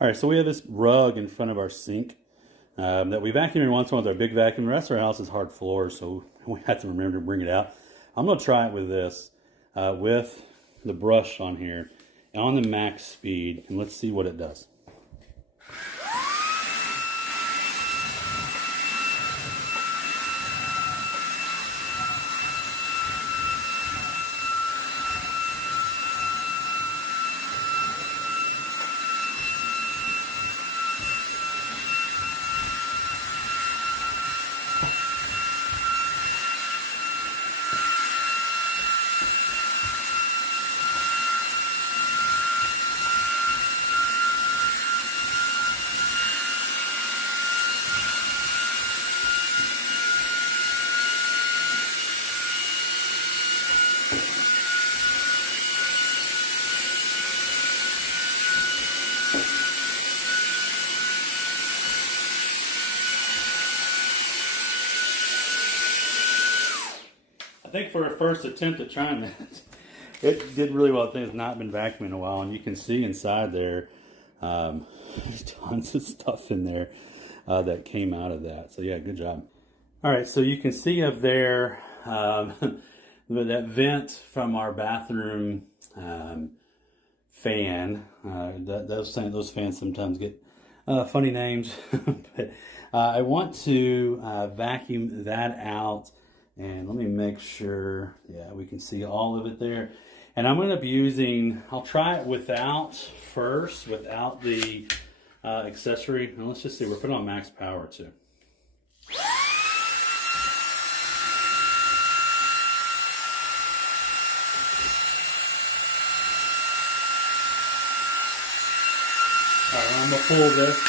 All right, so we have this rug in front of our sink that we vacuum every once in a while with our big vacuum. The rest of our house is hard floor, so we have to remember to bring it out. I'm going to try it with this, with the brush on here, on the max speed, and let's see what it does. I think for a first attempt at trying that, it did really well. Things not been vacuuming in a while, and you can see inside there, there's tons of stuff in there that came out of that. So yeah, good job. All right, so you can see up there that vent from our bathroom fan. Those fans sometimes get funny names, but I want to vacuum that out. And let me make sure, yeah, we can see all of it there. And I'm going to be using, I'll try it without the accessory. And let's just see, we're putting on max power too. All right, I'm going to pull this.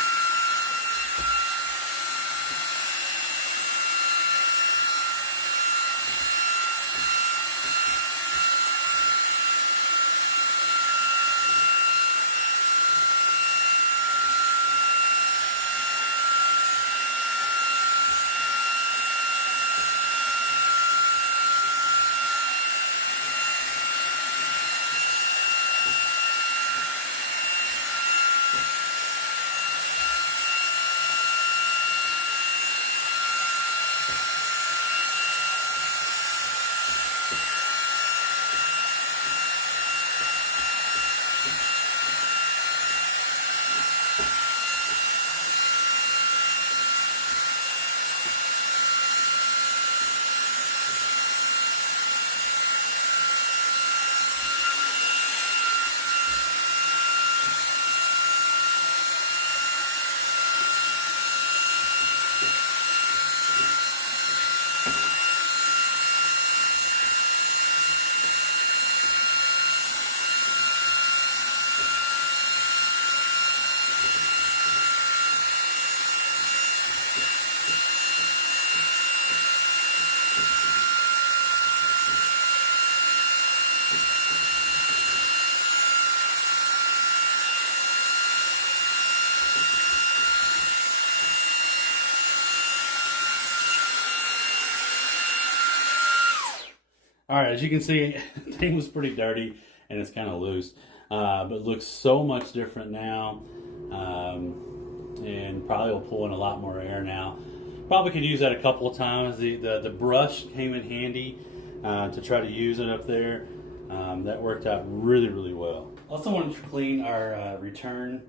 All right, as you can see, the thing was pretty dirty and it's kind of loose, but it looks so much different now, and probably will pull in a lot more air now. Probably could use that a couple of times. The brush came in handy to try to use it up there. That worked out really, really well. Also wanted to clean our return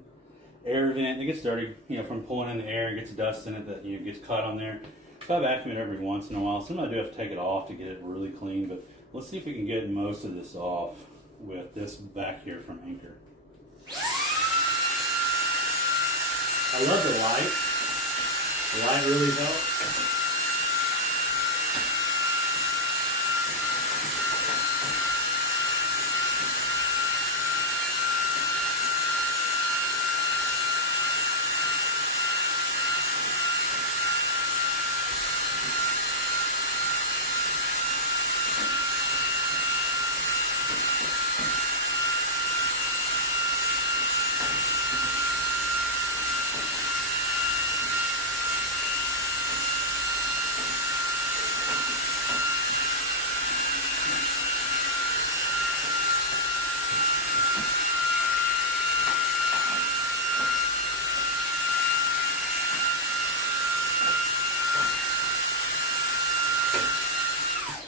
air vent. It gets dirty, from pulling in the air and gets dust in it that gets caught on there. So I vacuum it every once in a while. Sometimes I do have to take it off to get it really clean, but let's see if we can get most of this off with this vac here from Anker. I love the light. The light really helps.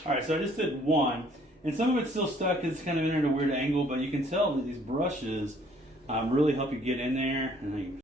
All right, so I just did one, and some of it's still stuck. It's kind of in at a weird angle, but you can tell that these brushes really help you get in there. And